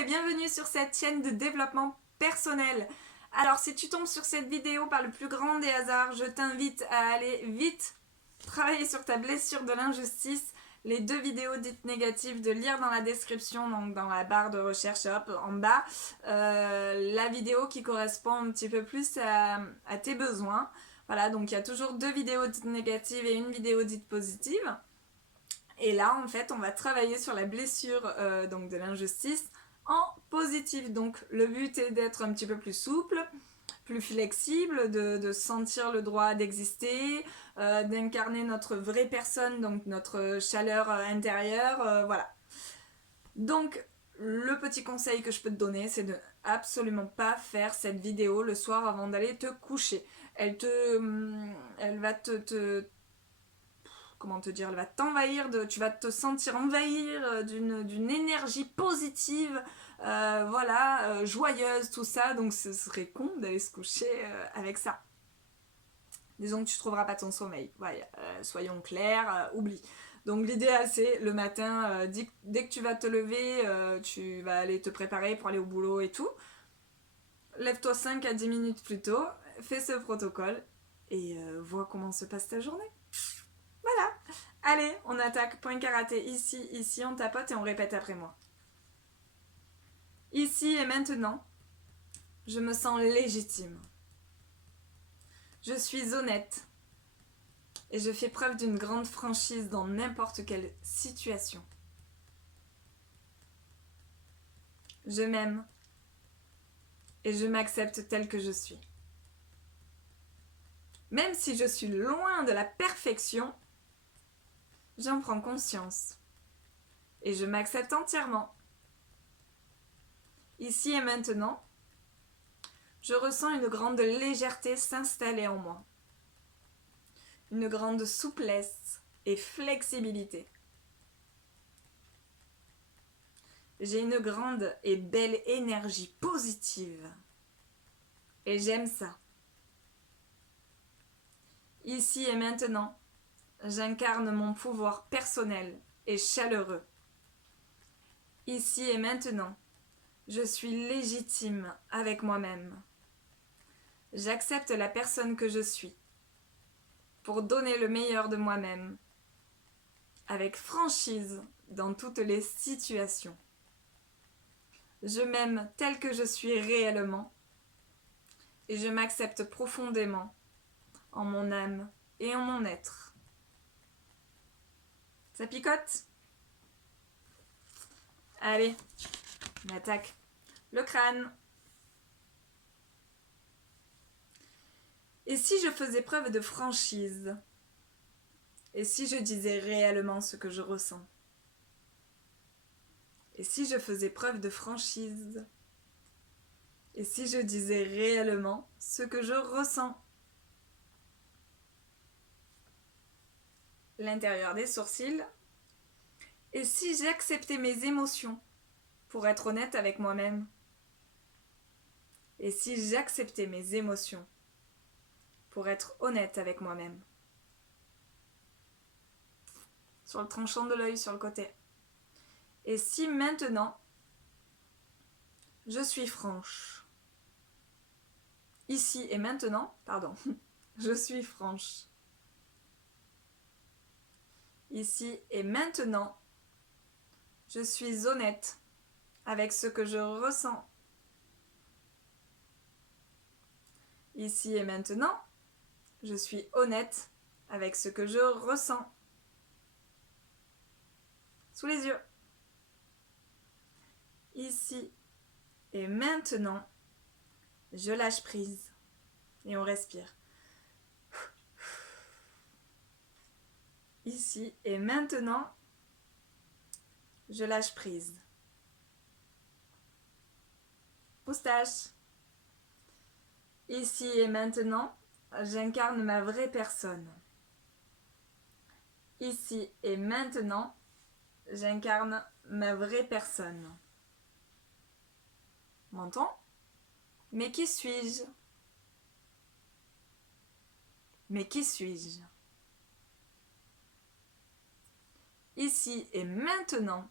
et bienvenue sur cette chaîne de développement personnel. Alors si tu tombes sur cette vidéo par le plus grand des hasards, je t'invite à aller vite travailler sur ta blessure de l'injustice. Les deux vidéos dites négatives de lire dans la description, donc dans la barre de recherche hop, en bas, la vidéo qui correspond un petit peu plus à tes besoins. Voilà, donc il y a toujours deux vidéos dites négatives et une vidéo dite positive. Et là, en fait, on va travailler sur la blessure donc de l'injustice en positif. Donc, le but est d'être un petit peu plus souple, plus flexible, de sentir le droit d'exister, d'incarner notre vraie personne, donc notre chaleur intérieure, voilà. Donc, le petit conseil que je peux te donner, c'est de absolument pas faire cette vidéo le soir avant d'aller te coucher. Elle va comment te dire, elle va t'envahir, tu vas te sentir envahir d'une énergie positive, voilà, joyeuse, tout ça, donc ce serait con d'aller se coucher avec ça. Disons que tu ne trouveras pas ton sommeil, voilà, soyons clairs, oublie. Donc l'idéal c'est le matin, dès que tu vas te lever, tu vas aller te préparer pour aller au boulot et tout. Lève-toi 5 à 10 minutes plus tôt, fais ce protocole et vois comment se passe ta journée. Voilà. Allez, on attaque point karaté ici, ici, on tapote et on répète après moi. Ici et maintenant, je me sens légitime. Je suis honnête et je fais preuve d'une grande franchise dans n'importe quelle situation. Je m'aime et je m'accepte tel que je suis. Même si je suis loin de la perfection, j'en prends conscience et je m'accepte entièrement. Ici et maintenant, je ressens une grande légèreté s'installer en moi, une grande souplesse et flexibilité. J'ai une grande et belle énergie positive et j'aime ça. Ici et maintenant, j'incarne mon pouvoir personnel et chaleureux. Ici et maintenant, je suis légitime avec moi-même. J'accepte la personne que je suis pour donner le meilleur de moi-même, avec franchise dans toutes les situations. Je m'aime tel que je suis réellement et je m'accepte profondément en mon âme et en mon être. Ça picote? Allez, on attaque le crâne. Et si je faisais preuve de franchise? Et si je disais réellement ce que je ressens? Et si je faisais preuve de franchise? Et si je disais réellement ce que je ressens? L'intérieur des sourcils. Et si j'acceptais mes émotions pour être honnête avec moi-même? Et si j'acceptais mes émotions pour être honnête avec moi-même? Sur le tranchant de l'œil, sur le côté. Et si maintenant, je suis franche? Ici et maintenant, pardon, je suis franche. Ici et maintenant, je suis honnête avec ce que je ressens. Ici et maintenant, je suis honnête avec ce que je ressens. Sous les yeux. Ici et maintenant, je lâche prise. Et on respire. Ici et maintenant, je lâche prise. Moustache. Ici et maintenant, j'incarne ma vraie personne. Ici et maintenant, j'incarne ma vraie personne. Menton? Mais qui suis-je? Mais qui suis-je? Ici et maintenant,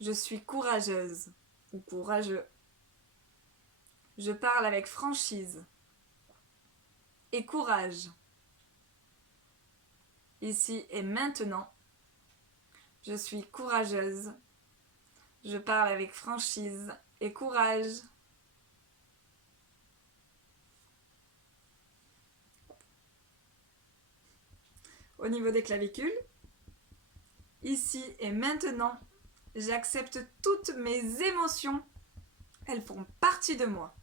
je suis courageuse ou courageux. Je parle avec franchise et courage. Ici et maintenant, je suis courageuse. Je parle avec franchise et courage. Au niveau des clavicules, ici et maintenant, j'accepte toutes mes émotions. Elles font partie de moi.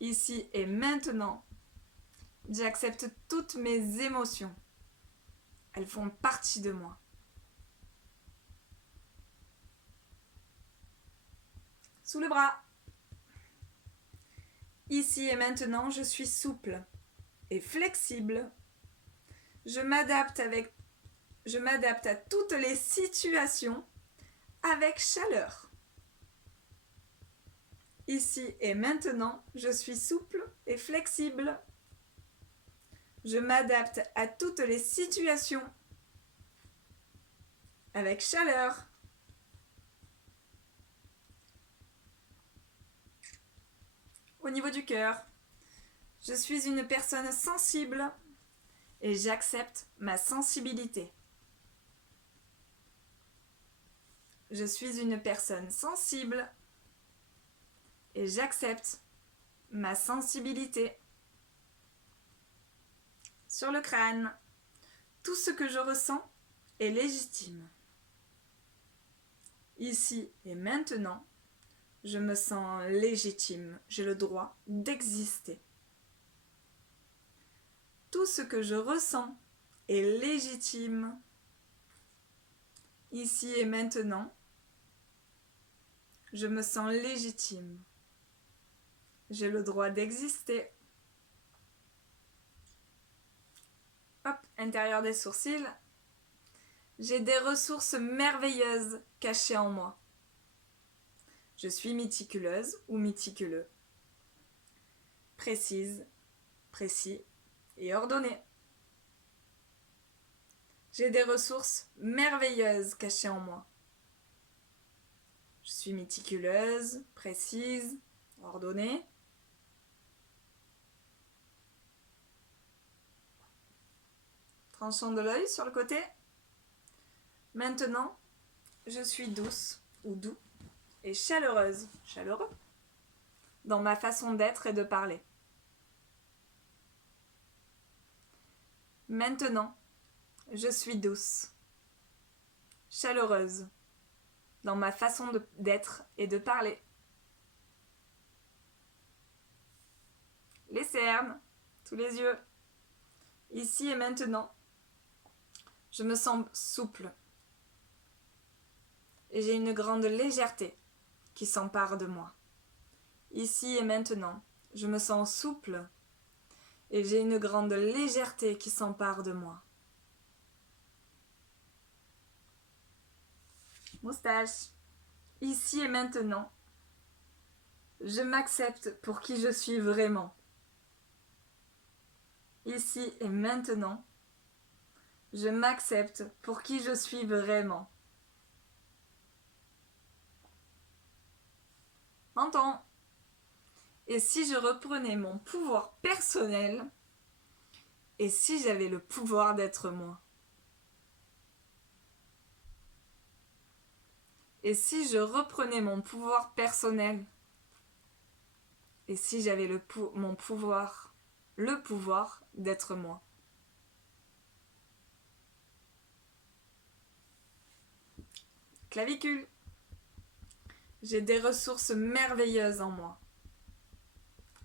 Ici et maintenant, j'accepte toutes mes émotions. Elles font partie de moi. Sous le bras. Ici et maintenant, je suis souple et flexible. Je m'adapte à toutes les situations avec chaleur. Ici et maintenant, je suis souple et flexible. Je m'adapte à toutes les situations avec chaleur. Au niveau du cœur, je suis une personne sensible et j'accepte ma sensibilité. Je suis une personne sensible et j'accepte ma sensibilité. Sur le crâne, tout ce que je ressens est légitime. Ici et maintenant, je me sens légitime. J'ai le droit d'exister. Tout ce que je ressens est légitime. Ici et maintenant, je me sens légitime. J'ai le droit d'exister. Hop, intérieur des sourcils. J'ai des ressources merveilleuses cachées en moi. Je suis méticuleuse ou méticuleux. Précise, précis et ordonnée. J'ai des ressources merveilleuses cachées en moi. Je suis méticuleuse, précise, ordonnée. Tranchant de l'œil sur le côté. Maintenant, je suis douce ou doux et chaleureuse, chaleureux, dans ma façon d'être et de parler. Maintenant, je suis douce, chaleureuse, dans ma façon d'être et de parler. Les cernes, sous les yeux. Ici et maintenant, je me sens souple. Et j'ai une grande légèreté qui s'empare de moi. Ici et maintenant, je me sens souple. Et j'ai une grande légèreté qui s'empare de moi. Moustache. Ici et maintenant, je m'accepte pour qui je suis vraiment. Ici et maintenant, je m'accepte pour qui je suis vraiment. Menton. Et si je reprenais mon pouvoir personnel, et si j'avais le pouvoir d'être moi? Et si je reprenais mon pouvoir personnel, et si j'avais le pouvoir d'être moi? Clavicule. J'ai des ressources merveilleuses en moi.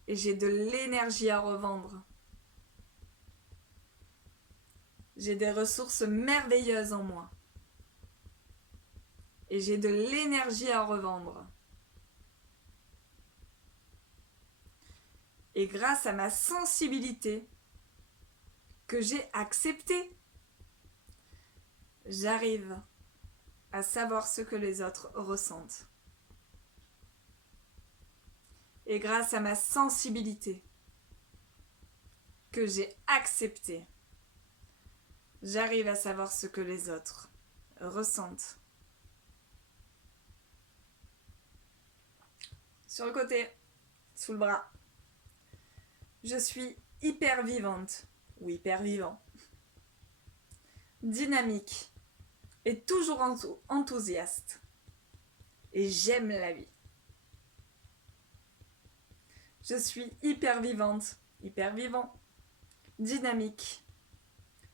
Et j'ai de l'énergie à revendre. J'ai des ressources merveilleuses en moi. Et j'ai de l'énergie à revendre. Et grâce à ma sensibilité que j'ai acceptée, j'arrive à savoir ce que les autres ressentent. Et grâce à ma sensibilité que j'ai acceptée, j'arrive à savoir ce que les autres ressentent. sur le côté, sous le bras. Je suis hyper vivante ou hyper vivant. Dynamique et toujours enthousiaste. Et j'aime la vie. Je suis hyper vivante, hyper vivant, dynamique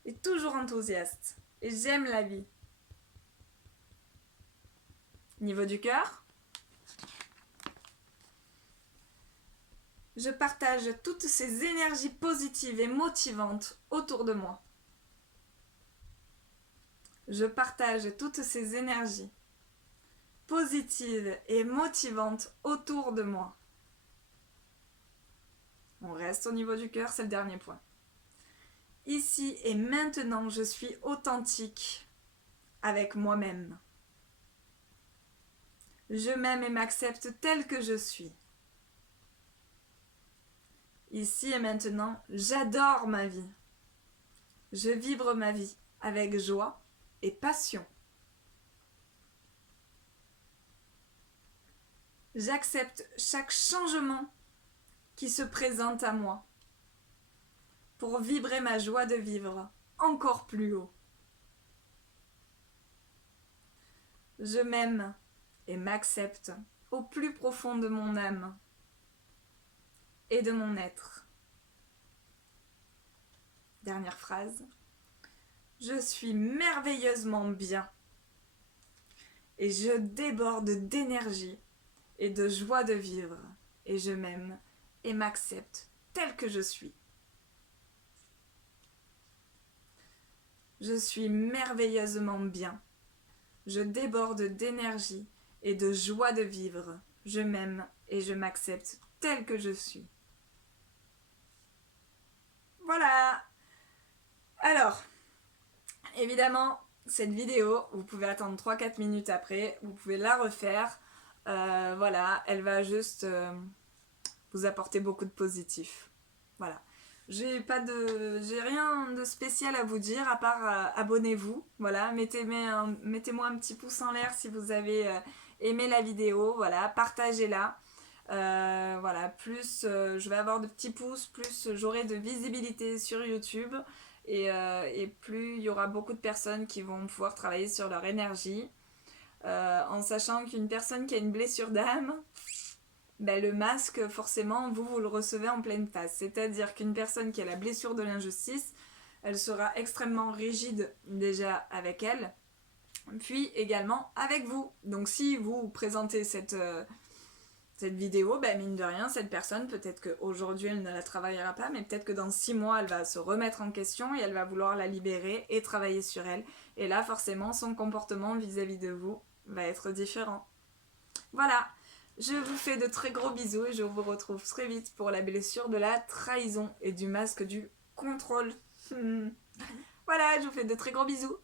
et toujours enthousiaste. Et j'aime la vie. Niveau du cœur, je partage toutes ces énergies positives et motivantes autour de moi. Je partage toutes ces énergies positives et motivantes autour de moi. On reste au niveau du cœur, c'est le dernier point. Ici et maintenant, je suis authentique avec moi-même. Je m'aime et m'accepte tel que je suis. Ici et maintenant, j'adore ma vie. Je vibre ma vie avec joie et passion. J'accepte chaque changement qui se présente à moi pour vibrer ma joie de vivre encore plus haut. Je m'aime et m'accepte au plus profond de mon âme et de mon être. Dernière phrase. Je suis merveilleusement bien et je déborde d'énergie et de joie de vivre et je m'aime et m'accepte tel que je suis. Je suis merveilleusement bien. Je déborde d'énergie et de joie de vivre. Je m'aime et je m'accepte tel que je suis. Voilà. Alors, évidemment, cette vidéo, vous pouvez attendre 3-4 minutes après. Vous pouvez la refaire. Voilà, elle va juste vous apporter beaucoup de positif. Voilà. J'ai rien de spécial à vous dire à part abonnez-vous. Voilà, mettez-moi un petit pouce en l'air si vous avez aimé la vidéo. Voilà, partagez-la. Voilà, plus je vais avoir de petits pouces, plus j'aurai de visibilité sur YouTube et plus il y aura beaucoup de personnes qui vont pouvoir travailler sur leur énergie. En sachant qu'une personne qui a une blessure d'âme, ben, le masque, forcément, vous le recevez en pleine face. C'est-à-dire qu'une personne qui a la blessure de l'injustice, elle sera extrêmement rigide déjà avec elle, puis également avec vous. Donc si vous présentez cette vidéo, ben, mine de rien, cette personne, peut-être qu'aujourd'hui elle ne la travaillera pas, mais peut-être que dans 6 mois, elle va se remettre en question et elle va vouloir la libérer et travailler sur elle. Et là, forcément, son comportement vis-à-vis de vous va être différent. Voilà. Je vous fais de très gros bisous et je vous retrouve très vite pour la blessure de la trahison et du masque du contrôle. Voilà, je vous fais de très gros bisous.